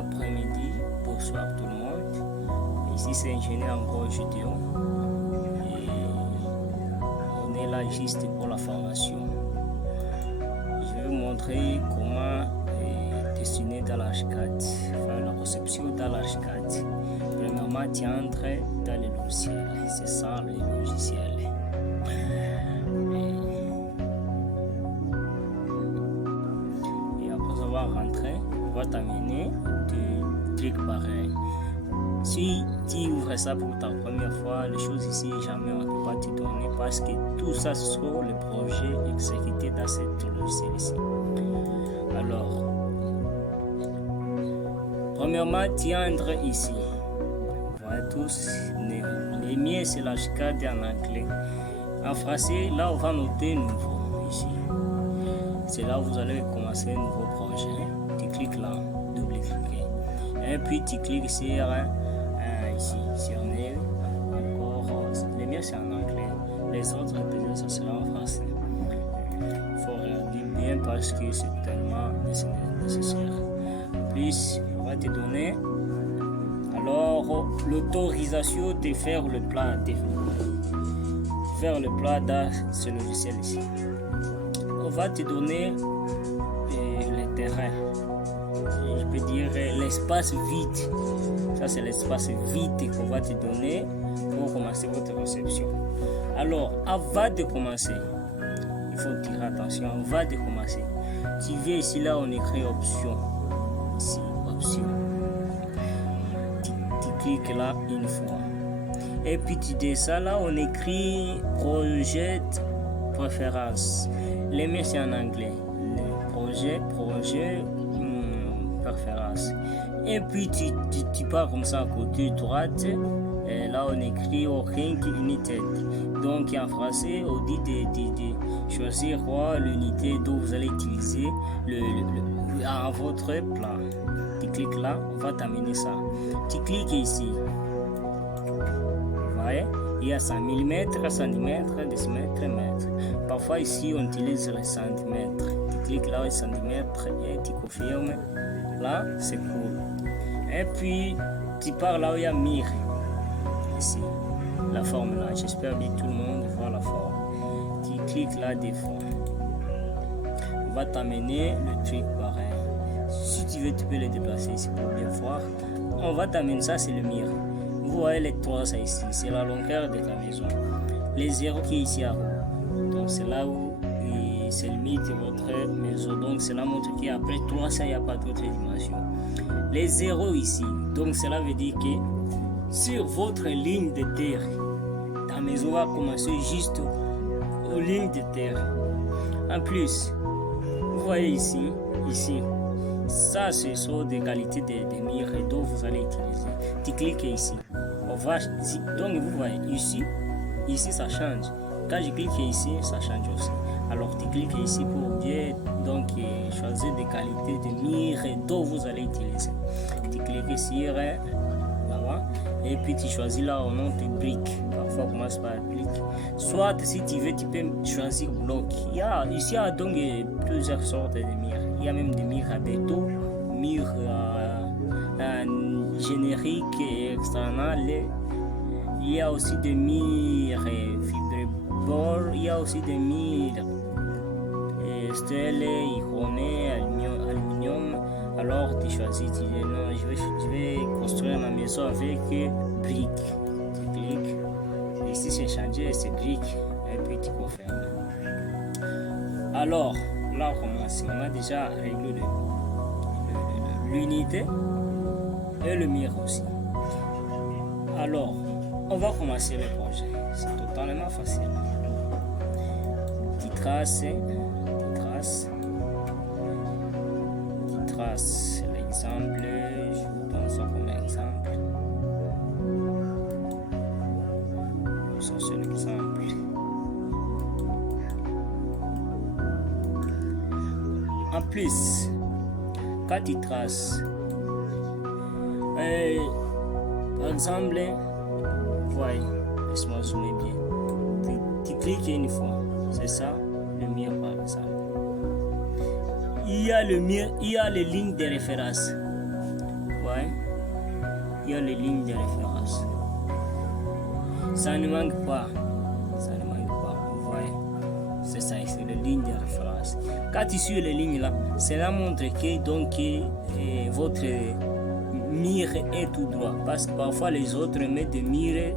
après-midi, bonsoir tout le monde. Ici c'est ingénieur en gros vidéo et on est là juste pour la formation. Je vais vous montrer comment dessiner dans l'Archicad, faire la conception dans l'Archicad. Premièrement, tu entres dans le logiciel, c'est ça le logiciel. Et après avoir rentré, on va t'amener des trucs pareils. Si tu ouvres ça pour ta première fois, les choses ici, jamais on ne peut pas te donner parce que tout ça, ce sont les projets exécutés dans cette logiciel ici. Alors, premièrement, tu entres ici. Vous voyez tous, les miens, c'est l'Archicad en anglais. En français, là, on va noter nouveau ici. C'est là où vous allez commencer un nouveau projet. Tu cliques là, double-cliquer. Et puis, tu cliques sur ici, si on est encore, les miens c'est en anglais, les autres peut-être ça sera en français. Il faut regarder bien parce que c'est tellement nécessaire. En plus, on va te donner alors l'autorisation de faire le plat, dans ce logiciel ici. On va te donner le terrain. Je peux dire l'espace vide. Ça, c'est l'espace vide qu'on va te donner pour commencer votre conception. Alors, avant de commencer, il faut tirer attention. Avant de commencer, tu viens ici, là, on écrit option. Ici, option. Tu cliques là une fois. Et puis, tu descends là, on écrit projet préférence. Les miens, c'est en anglais. Le projet préférence. Et puis tu pars comme ça à côté droite, et là on écrit Working United. Donc en français on dit de choisir l'unité dont vous allez utiliser à votre plan. Tu cliques là, on va t'amener ça. Tu cliques ici. Vous voyez, il y a 100 mm, cm, décimètre, mètre. Parfois ici on utilise les centimètres. Tu cliques là les centimètres et tu confirmes. Là c'est cool. Et puis, tu pars là où il y a mire. Ici, la forme là. J'espère que tout le monde voit la forme. Tu cliques là des fois. On va t'amener le truc pareil. Si tu veux, tu peux le déplacer ici pour bien voir. On va t'amener ça, c'est le mire. Vous voyez les trois, ça ici. C'est la longueur de ta maison. Les zéros qui est ici à haut. Donc, c'est là où c'est le limite de votre maison. Donc, cela montre qu'après 300, il n'y a pas d'autre dimension. Les zéros ici, donc cela veut dire que sur votre ligne de terre, ta maison va commencer juste aux lignes de terre. En plus, vous voyez ici, ça ce sont des qualités des murs dont vous allez utiliser. Tu cliques ici, donc vous voyez ici ça change. Quand je clique ici, ça change aussi. Alors tu cliques ici pour bien choisir des qualités de mire dont vous allez utiliser. Tu cliques sur là-bas et puis tu choisis là au nom de briques. Parfois on commence par briques. Soit si tu veux, tu peux choisir bloc. Ici il y a donc plusieurs sortes de mires. Il y a même des mires à béton, mires génériques et externales. Il y a aussi des mires fibreboard. Il y a aussi des mires stèle, ironé, aluminium. Alors tu choisis, tu dis non, je vais construire ma maison avec briques. Tu cliques, ici c'est changé, c'est briques, et puis tu confirmes. Alors là on commence, on a déjà réglé l'unité et le mire aussi. Alors on va commencer le projet, c'est totalement facile. Tu traces l'exemple, je vous donne ça comme exemple. Ça c'est l'exemple. En plus, quand tu traces, par exemple, voyez, laisse-moi zoomer bien. Tu cliques une fois, c'est ça, le mire par exemple. Il y a les lignes de référence. Ouais. Il y a les lignes de référence. Ça ne manque pas. Ça ne manque pas. Vous voyez. C'est ça, c'est les lignes de référence. Quand tu suis les lignes là, cela montre que donc votre mire est tout droit. Parce que parfois les autres mettent des mires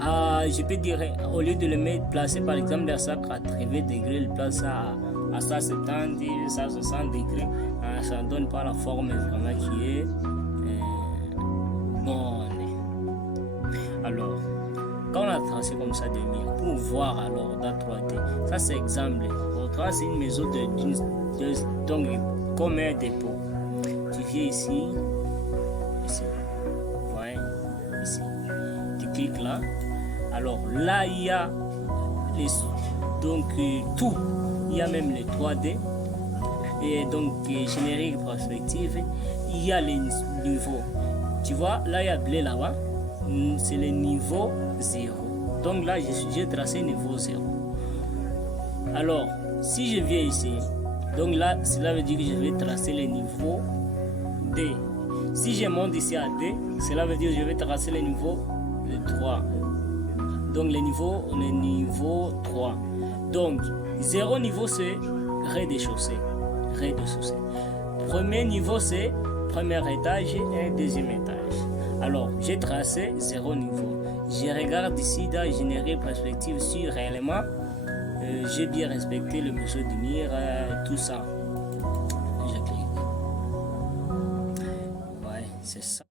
je peux dire, au lieu de le mettre placé par exemple à 180 degrés, il place ça à 170, 160 degrés. Ça ne donne pas la forme vraiment qui est bonne. Alors, quand on a tracé comme ça des murs, pour voir alors dans 3D, ça c'est exemple. On trace une maison donc comme un dépôt. Tu viens ici, ici, ouais, ici. Tu cliques là. Alors là, il y a tout. Il y a même les 3D. Et donc, générique perspective. Il y a les niveaux. Tu vois, là, il y a bleu là-bas. C'est le niveau 0. Donc là, j'ai tracé niveau 0. Alors, si je viens ici, donc là, cela veut dire que je vais tracer le niveau D. Si je monte ici à D, cela veut dire que je vais tracer le niveau 3. Donc le niveau 3. Donc 0 niveau c'est rez-de-chaussée. Premier niveau c'est premier étage et deuxième étage. Alors j'ai tracé 0 niveau. Je regarde ici dans générer perspective si réellement j'ai bien respecté le mesure du mur, tout ça.